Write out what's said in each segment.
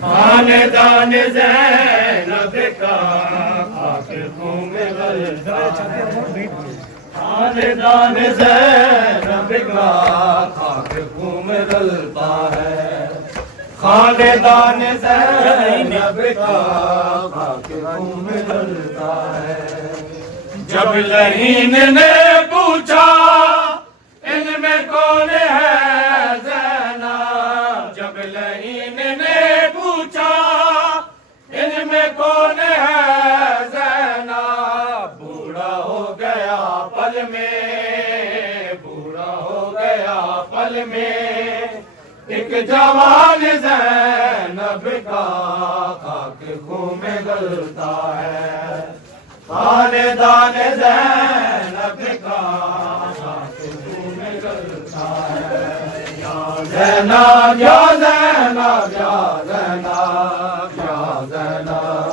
खानदान ज़ैनब का आँखों में गलता है। खानदान ज़ैनब का आँखों में गलता है। खानदान ज़ैनब का आँखों में गलता है। जब लहीन ने पूछा इनमें कौन है ज़ैनब, जब लहीन ने पूछा इनमें कौन है ज़ैनब, बूढ़ा हो गया पल में, बूढ़ा हो गया पल में एक जवान ज़ैनब का खाक खून में गलता है। खानदान ज़ैनब का खाक खून में गलता है। या ज़ैनब या ज़ैनब या ज़ैनब या ज़ैनब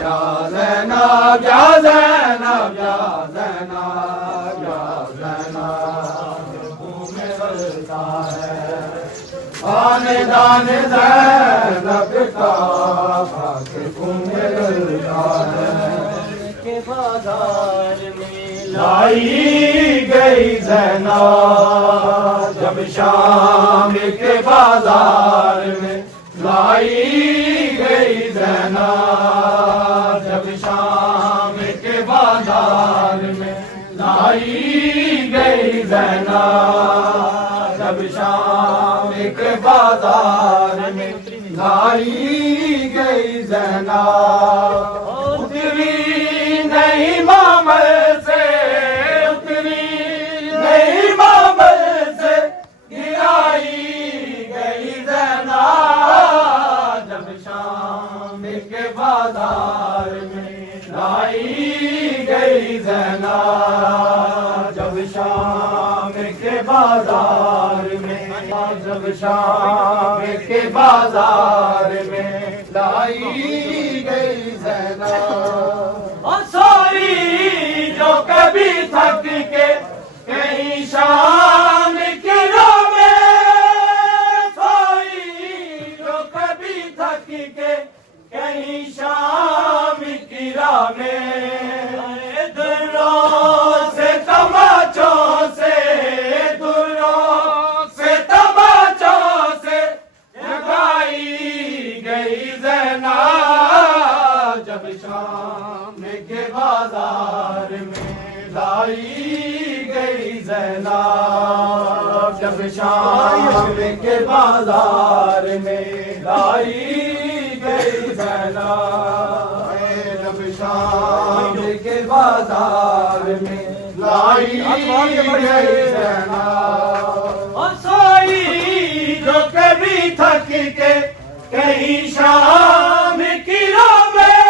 या ज़ैनब या ज़ैनब या ज़ैनब या ज़ैनब खून में गलता है। खानदान ज़ैनब का खाक खून में गलता है। के बाजार में लाई गई ज़ैनब, जब शाम के बाजार में लाई गई ज़ैनब, जब शाम के बाजार में लाई गई ज़ैनब, जब शाम के बाजार में लाई गई ज़ैनब, उतरी नहीं मामल से, उतरी नहीं मामल से गिराई गई ज़ैनब, जब शाम के बाजार में लाई गई ज़ैनब, जब शाम के बाजार में, जब शाम के बाजार में लाई गई ज़ैनब। और सोई जो कभी थक के कहीं शाम की राह में, सोई जो कभी थक के कहीं शाम की राह में, दुर्रों से तमाचों से, दुर्रों से तमाचों से जगाई गई ज़ैनब, जब शाम के बाजार में लाई गई ज़ैनब, जब शाम के बाजार में लाई गई ज़ैनब, जब शाम के बाजार में लाई गई ज़ैनब। और सोई जो कभी थक के कहीं शाम की राह में,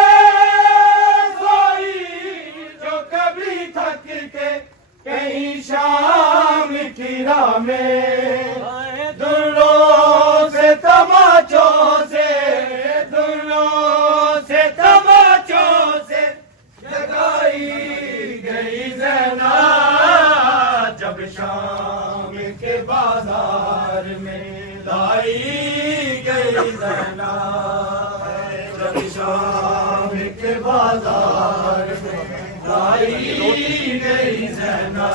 सोई जो कभी थक के कहीं शाम की राह में, दुर्रों से तमाचों से, दुर्रों से तमाचों से जगाई गई ज़ैनब, जब शाम के बाजार में लाई गई ज़ैनब, जब शाम के बाजार में लाई गई ज़ैनब,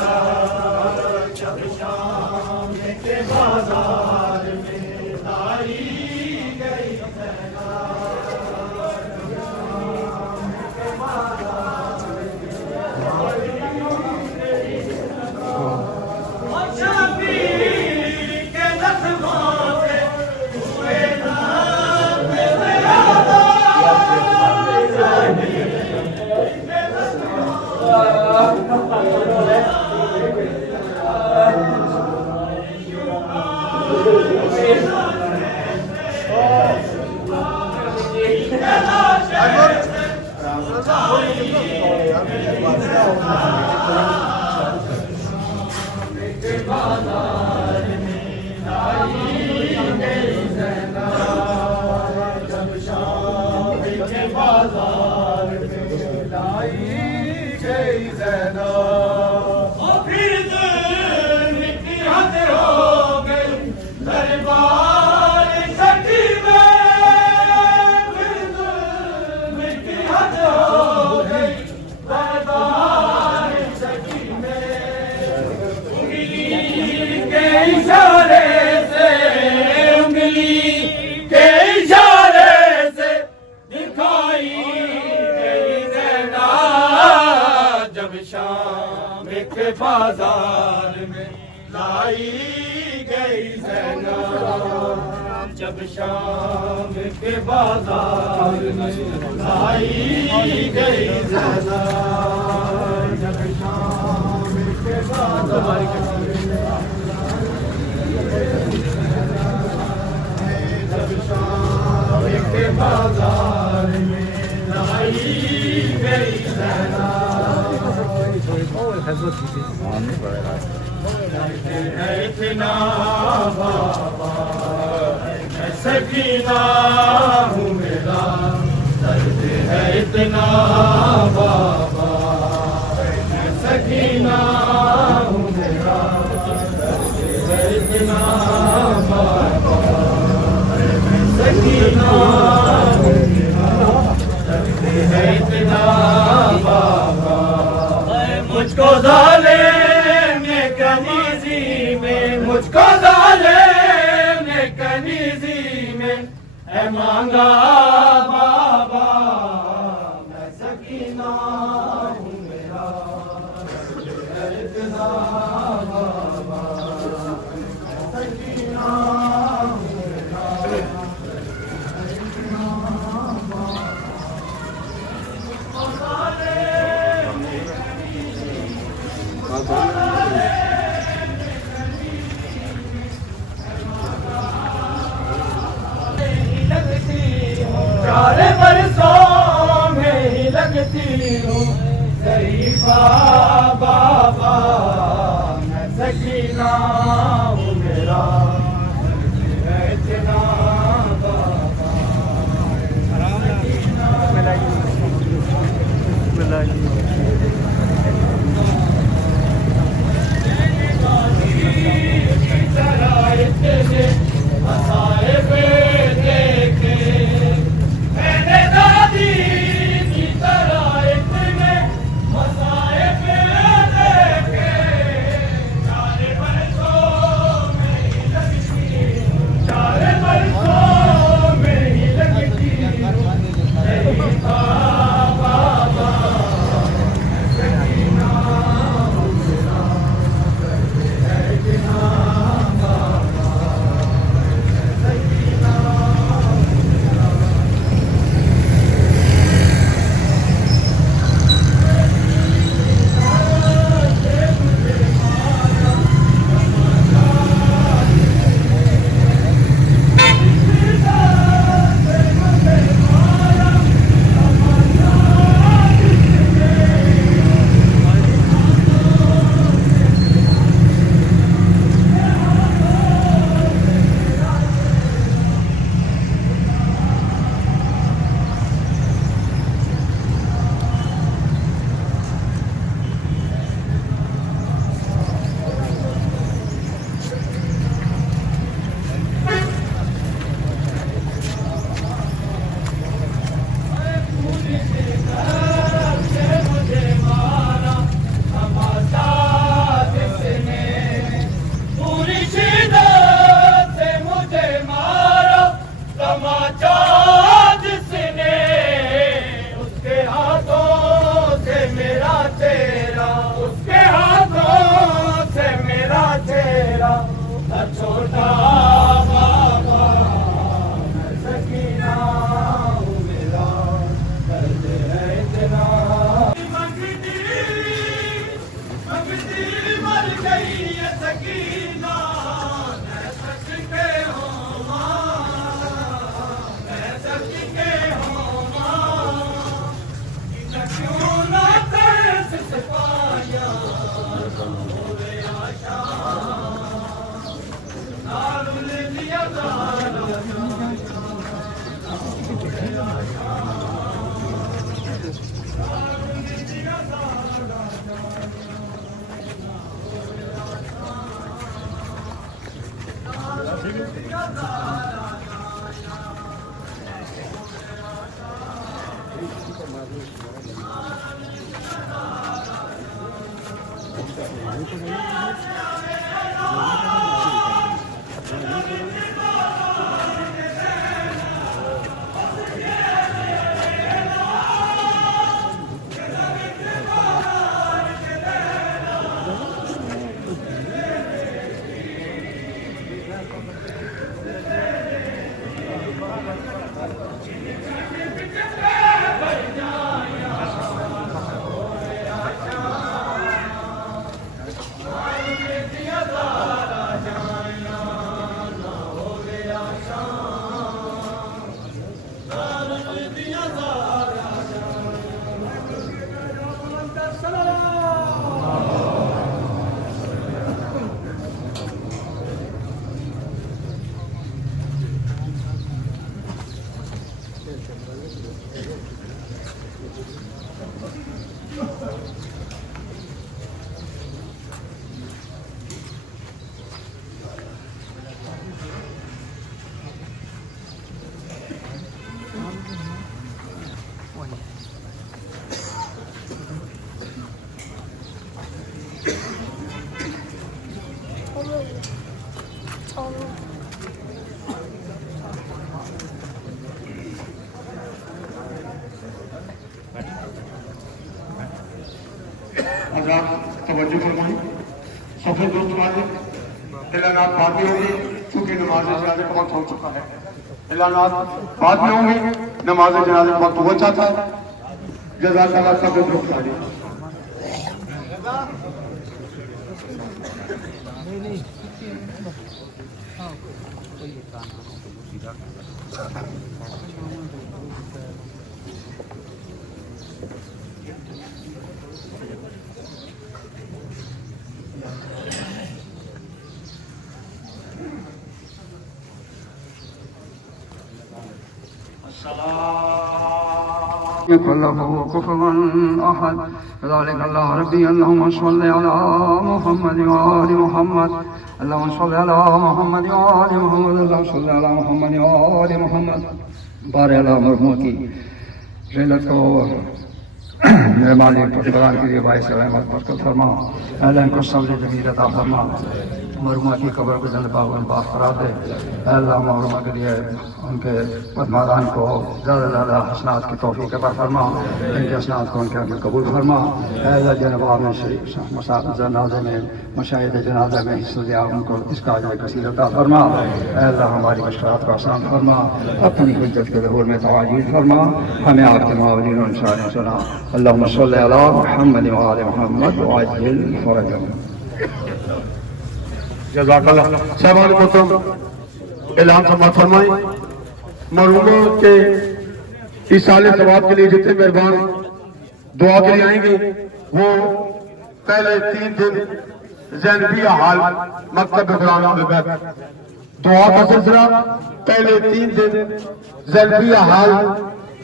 जब शाम के बाजार में लाई गई बाजार में लाई गई ज़ैना, जब शाम के बाजार में लाई गई ज़ैना, जब शाम के बाजार जब शाम के बाजार में लाई गई ज़ैना, इतना बाबा मैं सकीना हूँ मेरा दर्द है इतना बाबा मैं सकीना हूँ मेरा दर्द है इतना बाबा मैं सकीना हूँ मेरा दर्द है इतना बाबा मुझको ज़ालिम ने कनीज़ी में मुझको ज़ालिम ने कनीज़ी में है मांगा बाबा मैं सकीना हूँ मेरा है इतना बाबा मैं सकीना हूँ मेरा चारे बरसों में ही लगती हूँ शरीफा बाबा मैं सकीना हूँ मेरा है इतना बाबा तवज्जो फरमाएं। सफर दोस्त मालिक ऐलानात बाद में होंगे क्योंकि नमाज जनाजे का वक्त हो चुका है। ऐलानात बाद में होंगे, नमाज जनाजे का वक्त हो जाता है। जज़ाकल्लाह सफर दोस्त मालिक। كله كفوا أحد ذلك الله ربي اللهم صل على محمد وآل محمد اللهم صل على محمد وآل محمد اللهم صل على محمد وآل محمد بارك على مرحوم की रहमत को मेरे मालिक परवरदिगार के लिए बाइस रहमत बरकत फरमा। अल्लाह इनको सब्र जमील अता फरमा। मरहुमा की कब्र को जन्नत बाग़ करा दे। अल्लाह मरहुमा के लिए उनके पद्मादान को ज़्यादा ज़्यादा हसनात की तौफीक अता फरमा। इनके हसनात को उनके अमल कबूल फरमा। अल्लाह जनवाब में जनाज़े में मशाहिद जनाज़ा में हिस्सा दिया उनको इसका अजर कसीर अता फरमा। अल्लाह हमारी मशक़ात को आसान फरमा। अपनी हिज्जत के ज़हूर में तवाज़ुह फरमा। हमें आपके मावलीन और इंसानियों सुना। अल्लाहुम्मा सल्लि अला मुहम्मद व आलि मुहम्मद व अज्जिल फ़रजहम। जज़ाकल्लाह। साहबान मोहतरम ऐलान फरमाएं। मरहूमों के इसाले सवाब के लिए जितने मेहरबान दुआ के लिए आएंगे वो पहले 3 दिन ज़ैनबिया हाल मकतब कुरान दुआ का सिलसिला पहले 3 दिन ज़ैनबिया हाल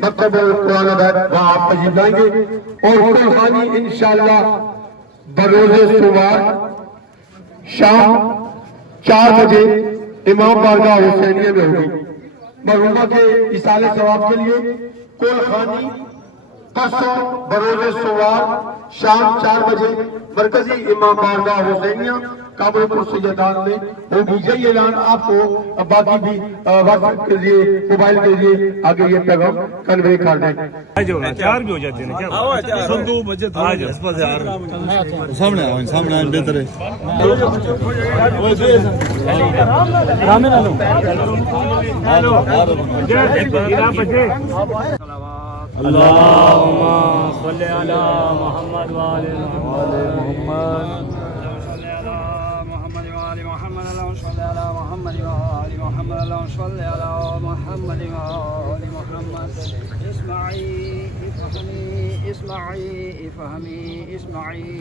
मकतब कुरान वहाँ आप तशरीफ लाएंगे और कुरानी इंशाअल्लाह बरोज़े सोमवार शाम 4 बजे इमाम बारगाह हुसैनिया में होगी। मरहुमा के इसाले सवाब के लिए कुल खानी परसों बरोज़े सोमवार शाम 4 बजे मरकजी इमाम बारगाह हुसैनिया काबुलपुर सैयदान में होगी। यही ऐलान आपको बाकी भी व्हाट्सएप के लिए मोबाइल के लिए आगे ये पैगाम कन्वे कर दें। चार भी हो जाते हैं क्या? संदू बजे सामने आओ, सामने आए बेहतर है। अल्लाहुम्मा सल्ली अला मुहम्मद व आलि मुहम्मद اسمعي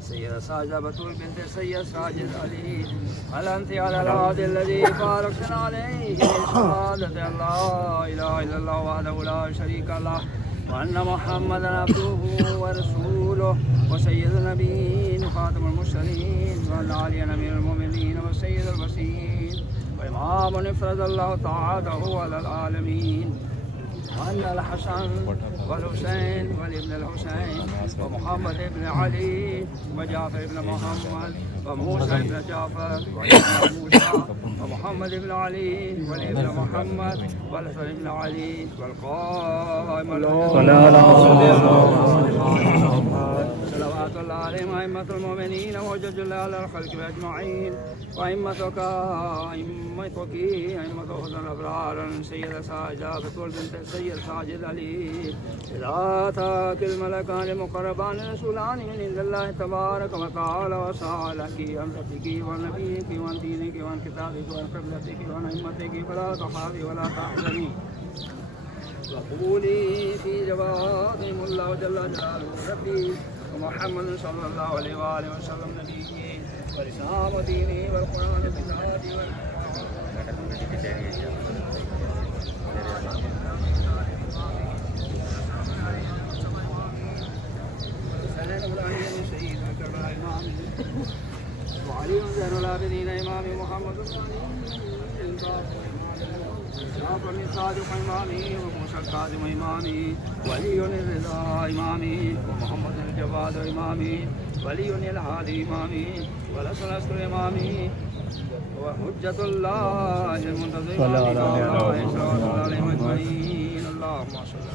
سيد ساجد بتول بنت سيد ساجد علي هل أنت على الهادي الذي باركنا عليه شهادة لا إله إلا الله وحده لا شريك له وأن محمدا عبده ورسوله وسيد النبيين وخاتم المرسلين وعلى آله أمير المؤمنين وسيد البشير وإمام انفرد الله طاعته على العالمين وأن الحسن والحسين والابن الحسين ومحمد بن علي وجعفر بن محمد وموسى بن جعفر وابن موسى ومحمد بن علي والابن محمد والحسن بن علي والقائم صلوات الله عليهم أئمة المؤمنين وحجج الله على الخلق أجمعين وأئمتك أئمة حسن الأبرار سيد ساجدة بطول بنت السيد ساجد علي إذا أتاك الملكان المقربان رسولان من عند الله تبارك وتعالى وسألك عن ربك ونبيك وعن دينك وعن كتابك وعن قبلتك وعن أئمتك فلا تخافي ولا تحزني وقولي في جوابهم الله جل جلاله ربي ومحمد صلى الله عليه وآله وسلم نبيه والإسلام ديني والقرآن كتابي وعلي زين العابدين إمام محمد جعفر الصادق إمامي وموسى الكاظم إمامي ولي الرضا إمامي ومحمد الجواد إمامي ولي الهادي إمامي والحسن الأسكر إمامي وحجة الله المنتظر صلى الله عليه أجمعين اللهم صل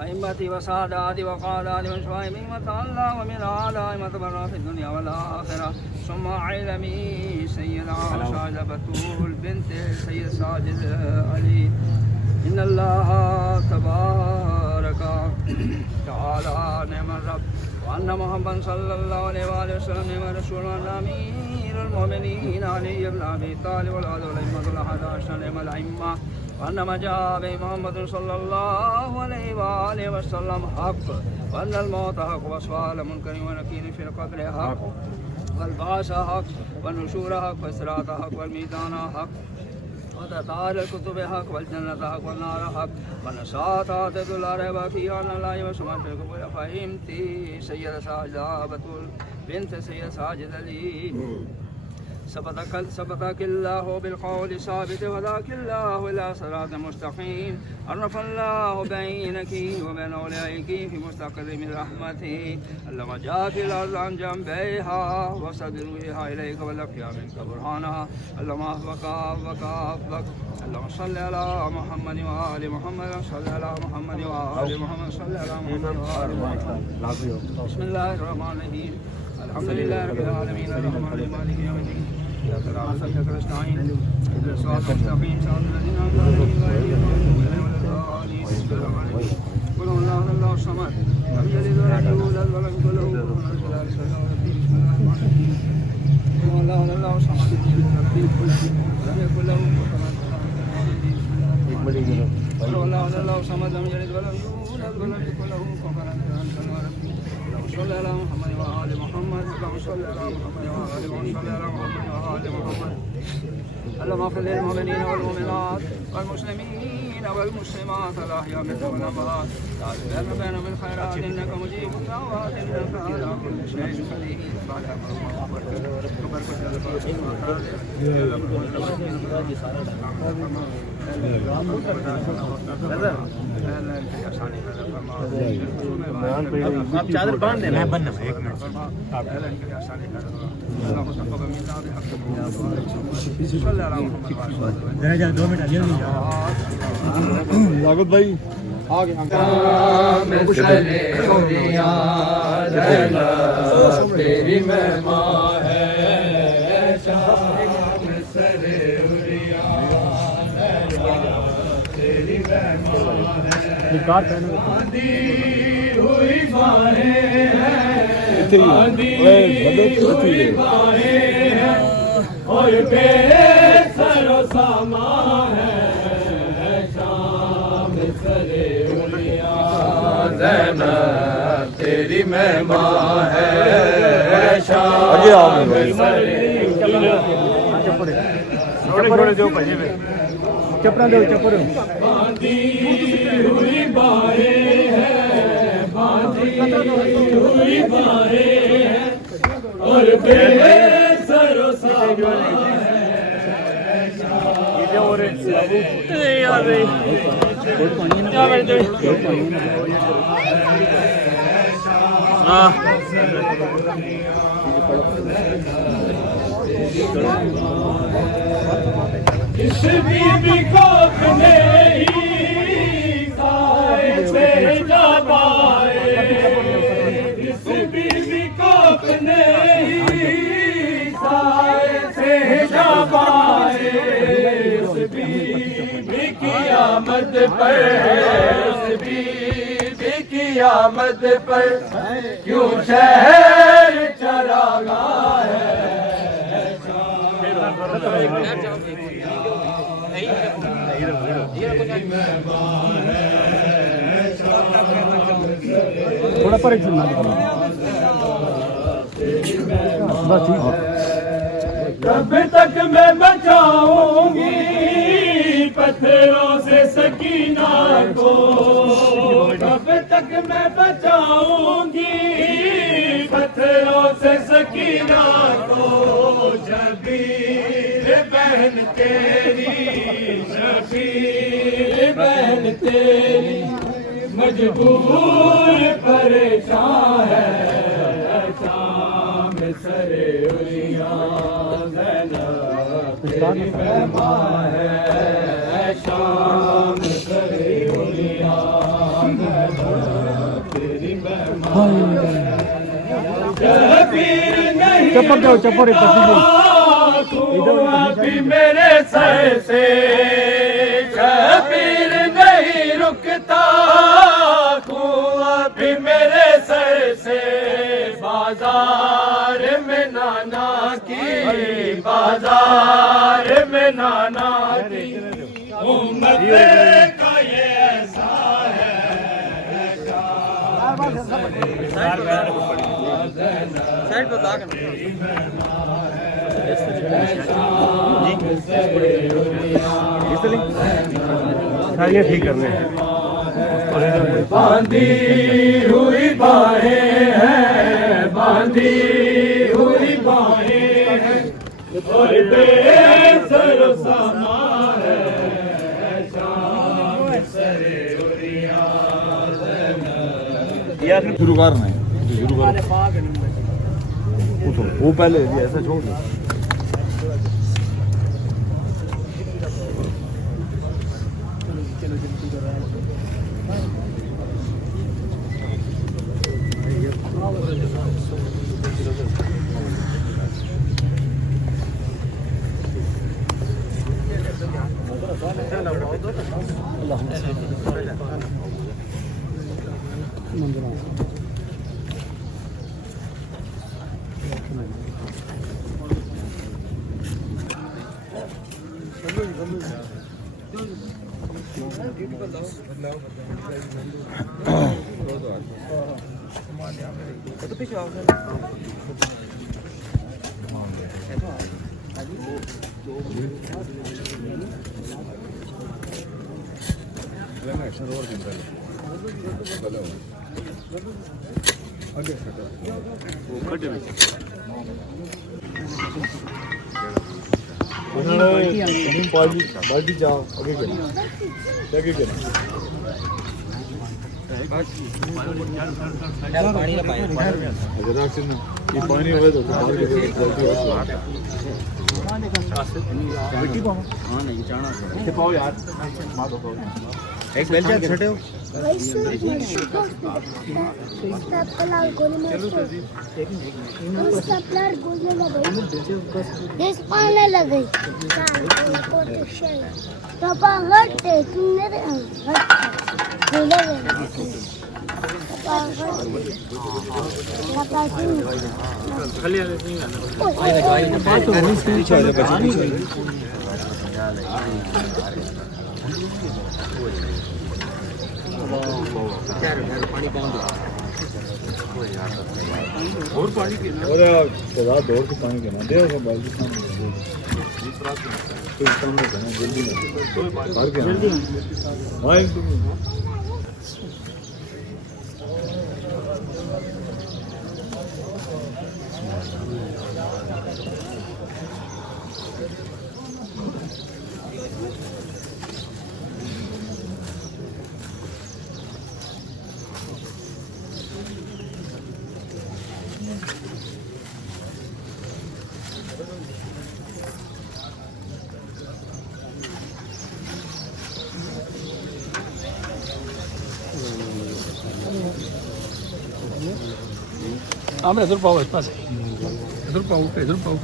أئمتي وساداتي وقاداتي وشفائي وتعالى ومن علائم تبرع في الدنيا والآخرة ثم علمي سيدنا ساجدة بتول بنت سيد ساجد علي إن الله تبارك تعالى نعم الرب وأن محمد صلى الله عليه وآله وسلم نعم رسول أمير المؤمنين علي بن أبي طالب والأولى والأئمة الأحد نعم الأئمة وأن ما جاء به محمد صلى الله عليه وآله وسلم حق وأن الموت حق وسؤال منكر ونكير في القبر حق والبعث حق والنشور حق والصراط حق والميزان حق وتطهير الكتب حق والجنة حق والنار حق والنشاط لا ريب فيها أن الله وسمعت القبور فهمت سيد ساجدة بتول بنت سيد ساجد علي سبقك الله بالقول ثابت وذاك الله إلى صراط مستقيم عرف الله بينك وبين أولئك في مستقر من رحمته اللهم جاء في الأرض عن جنبيها وصدرها إليك ولقيا منك برهانها اللهم أفبك اللهم صل على محمد وآل محمد صل على محمد وآل محمد صل على محمد وآل محمد بسم الله الرحمن الرحيم الحمد لله رب العالمين الرحمن الرحيم مالك يوم الدين إياك نعبد وإياك نستعين اهدنا الصراط المستقيم صراط الذين أنعمت عليهم غير المغضوب عليهم ولا الضالين قل هو الله الصمد لم يلد ولم يولد ولم يكن له كفوا أحد بسم الله الرحمن الرحيم قل هو الله الصمد لم يلد ولم يكن له كفوا أحد قل هو الله الصمد لم يلد ولم يولد ولم يكن له كفوا أحد صلى على محمد وآل محمد اللهم صل على محمد وآل محمد صل على محمد وآل محمد اللهم اغفر للمؤمنين والمؤمنات والمسلمين والمسلمات الأحياء منهم والأموات تعالى بينهم بالخيرات إنك مجيب الدعوات إنك على كل شيء قدير आप चादर बांध देना है बनना एक मिनट जरा 2 मिनट आगे लागत भाई आगे तेरी महिमा है तेरी महिमा हुई बाहें हैं और बेसरो सामा है शाम सरे उलिया ज़ैनब तेरी महिमा है शाम सरे थोड़े दो भजे में चपड़ा दो चपड़ बांधी हुई बाहें हैं बांधी हुई बाहें हैं और बेसरो सामा है इस बीबी को अपने ही साए से जा पाए, इस बीबी को अपने ही साए से जा पाए, इस बीबी की आमद पर, इस बीबी की आमद पर क्यों शहर चरागा है। थोड़ा पर कब तक मैं बचाऊंगी पत्थरों से सकीना को, कब तक मैं बचाऊंगी पत्थरों से सकीना को। शबीर बहन तेरी, शबीर बहन तेरी मजबूर परेशान है, शाम सरे उलिया तेरी मेहमान है, शाम सरे उलिया तेरी मेहमान है। शबीर नहीं चप्पल अभी मेरे सर से, शबीर नहीं रुकता अभी मेरे सर से। बाजार में नाना की, बाजार में नाना की उम्मत का ये ऐसा है। साइड पे ताक ये ठीक करने हैं। बांधी हुई बाहें हैं, बांधी हुई बाहें हैं और बेसर समा है, शाम सरे उरिया। शुरू करना है, शुरू कर। वो पहले ऐसा छोड़ दो। बाल्टी जाओ आगे करो, पानी हो तो पाओ यार, एक बेल जा छटे हो और पानी के और थोड़ा दौड़ के पानी के ना दे वो बाल्टी सामने कोई काम नहीं करना जल्दी में भर के जल्दी हां सामने इधर पाओ, इस पास इधर पाओ, इधर पाओ।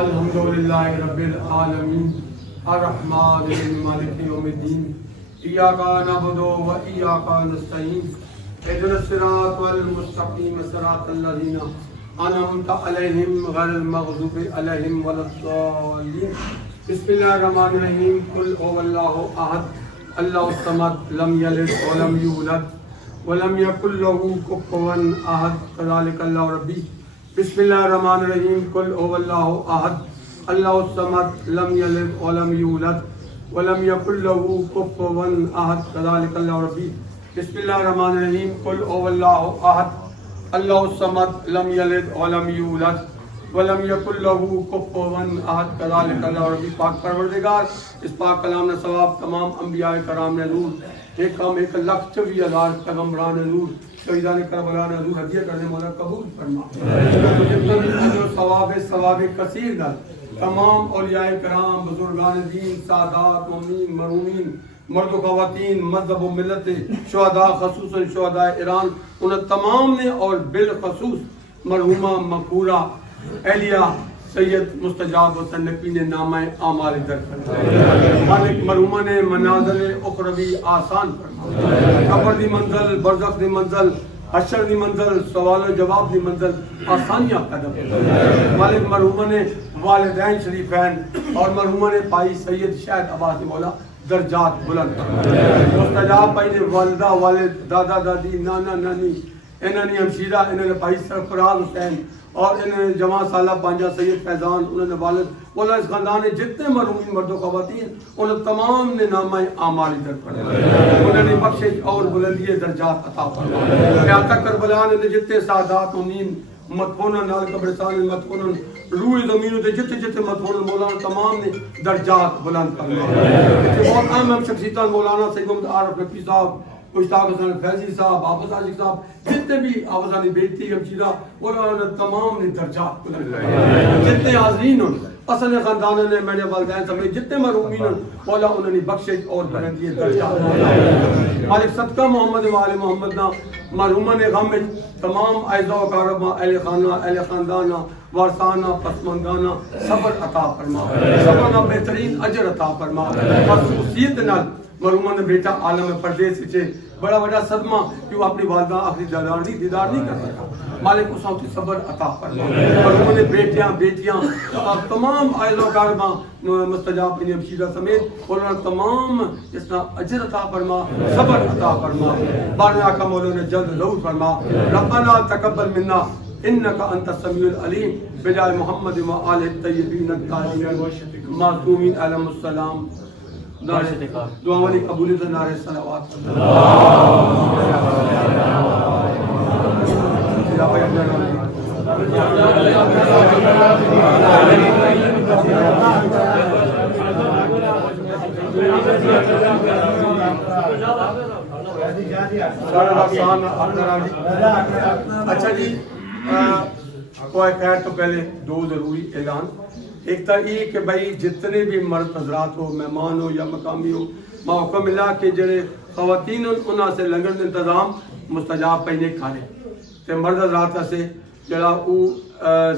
अल्हम्दुलिल्लाहि रब्बिल आलमीन अर्रहमानिर मालिकि यौमिद्दीन इय्याका नअबुदु व इय्याका नस्तईन इहदिनस सिरातल मुस्तकीम सिरातल लज़ीना अनअमता अलैहिम गैरिल मग़ज़ूबि अलैहिम वलद्दाल्लीन बिस्मिल्लाहिर रहमानिर रहीम कुल हुवल्लाहु अहद अल्लाहुस समद लम यलिद व लम यूलद व लम यकुल लहू कुफुवन अहद क़ज़ालिकल्लाहु रब्बी बिस्मिल्लाहिर्रहमानिर्रहीम कुल हुवल्लाहु अहद अल्लाहुस समद लम यलिद व लम यूलद व लम यकुल लहू कुफुवन अहद क़ज़ालिकल्लाहु रब्बी बिस्मिल्लाहिर्रहमानिर्रहीम कुल हुवल्लाहु अहद अल्लाहुस समद लम यलिद व लम यूलद व लम यकुल लहू कुफुवन अहद क़ज़ालिकल्लाहु रब्बी। पाक परवरदिगार इस पाक कलाम ने सवाब तमाम अंबिया कराम ने नूर एक काम 1,24,000 पैगम्बरान नूर शहीदान करबला ने नूर हदिया करने मौला कबूल फरमा। सवाब कसीर दल तमाम औलियाए कराम बुजुर्गान दीन सादात मुमीन मरूमीन मर्द ख़वातीन मज़हब व मिल्लत शुहदा ख़ुसूसन शुहदा ईरान उन तमाम ने और बिलख़ुसूस मरहुमा मक़बूला एलिया सैयद मुस्तजाब हुसैन नकवी ने नामा आमाल दर मालिक मरहुमा ने मनाज़िल उखरवी आसान फरमा। कब्र दी मंज़िल बरज़ख दी मंज़िल हशर दी मंज़िल सवाल जवाब दी मंज़िल आसानियां पैदा फरमा। मालिक मरहुमा ने वालिदैन शरीफैन और मरहुमा ने भाई सैयद शाहिद अब्बास मौला दर्जात बुलंद फरमा। मुस्तजाब भाई ने वालिदा वालिद दादा दादी नाना नानी इन्होंने हमशीरा इन्होंने भाई सरफराज हुसैन और इन्होंने जमा साला पांजा सैयद फैजान उन्होंने वालिद बोला इस खानदान ने जितने मरहूमीन मर्दों ख़वातीन उन तमाम ने नामा आमाल दर फरमाया। उन्होंने बख्शिश और बुलंदी दर्जात अता फरमाया। क़यामत करबला ने जितने सादात मुमीन मतफून नाल कब्रिस्तान मतफून रूह ज़मीन ते जिते जिते मतफून मौलाना तमाम ने दर्जात बुलंद फरमाया। बहुत अहम शख्सियत मौलाना सैयद मोहम्मद आरिफ नकवी साहब मुश्ताक हुसैन फैजी साहब हाफिज़ आशिक साहब जितने भी हाफिज़ अली बेटी हमशीरा उन्होंने तमाम ने दर्जात बुलंद फरमाए। जितने हाज़रीन असल खानदान ने मेरे वालिदैन समेत जितने मरहूमीन मौला उन्होंने बख्शिश और बुलंदी दर्जात मालिक सदका मोहम्मद वाले मोहम्मद ना मरहुमा ने गम में तमाम आयज़ा व कारबा अहले खाना अहले खानदाना वारसाना पसमंदाना सब्र अता फरमा। सब्र ना बेहतरीन अजर अता फरमा। खसूसियत नाल मरहुमा ने बेटा आलम परदेस से बड़ा बड़ा सदमा कि वो अपनी वालदा आखिरी दीदार नहीं कर सका। मालिक को सौती सब्र अता फरमा। मरहुमा ने बेटियां तमाम आयज़ो कारबा मुस्तजाब बिन हमशीरा समेत उन्होंने तमाम इसना अजर अता फरमा सब्र अता फरमा। बारह आका मौला ने जल्द लहू फरमा। रब्बना तकब्बल मिन्ना इन्नका अंता समीउल अलीम बिजाय मोहम्मद व आलिहि तय्यबीन अत्ताहिरीन मासूमीन अलैहिस्सलाम। दुआ वाली कबूलियत नारे सलावत अच्छा जी कोई खैर तो पहले दो जरूरी ऐलान। एक तो ये कि भाई जितने भी मर्द हजरात हो मेहमान हो या मकामी हो मौका मिला कि जड़े खवातीन उन्होंने से लंगर का इंतजाम मुस्तजाब पहले खाने ते मर्द हजरात से जरा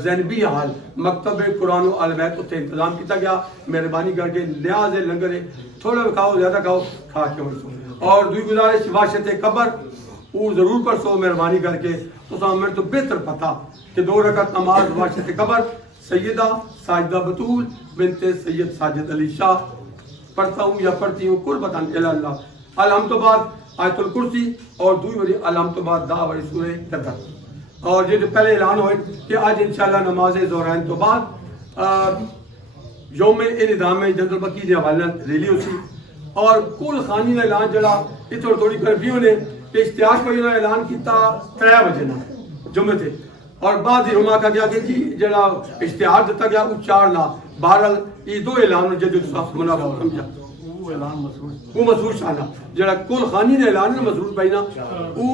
ज़ैनबी हाल मकतब कुरान अलमैत उत्ते इंतजाम किया गया। मेहरबानी करके लिहाज लंगर थोड़ा खाओ ज़्यादा खाओ खा के वरसो। और दुई गुजारिश वाशत कबर वो जरूर परसो मेहरबानी करके तुसा मेरे तो बेहतर पता कि 2 रकात नमाज वाशत कबर सैयदा साजिदा बतूल बिनते सैयद साजिद अली शाह पढ़ता हूँ या पढ़ती हूँ कुर्बतन इल्लल्लाह। अलहम तो बाद आयतुल कुर्सी और दूसरी बड़ी अलहम तो बाद दा बड़ी सूरह तदर। और जो पहले ऐलान हो कि आज इंशाल्लाह नमाज ज़ोहरैन तो बाद योम निदाम जनरल बकी के हवाले रैली होती और कुल खानी ने ऐलान जड़ा इतनी थोड़ी करफ्यू ने इश्तिहार को ऐलान किया 3 बजे ना जुम्मे थे और बाद ही उन्होंने कहा कि जी जरा इश्तिहार दिता गया वो 4 ना बहरहाल ये 2 ऐलान जो मुनाफा समझा वो मसूर शाना जरा कुल खानी ने ऐलान मसूर भाई ना वो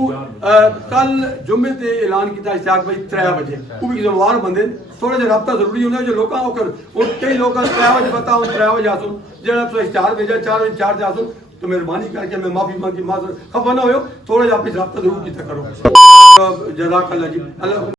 कल जुम्मे ते ऐलान किया इश्तिहार भाई 3 बजे वो भी जिम्मेवार बंदे थोड़ा जिहा रब्ता जरूरी होना जो लोग और कई लोग 3 बजे पता हो 3 बजे आसो जरा तो इश्तिहार भेजा 4 बजे 4 आसो तो मेहरबानी करके मैं माफी मांगी माजर खफा ना हो थोड़ा जिहा आप रब्ता जरूर किया करो जज़ाकल्लाह जी अल्लाह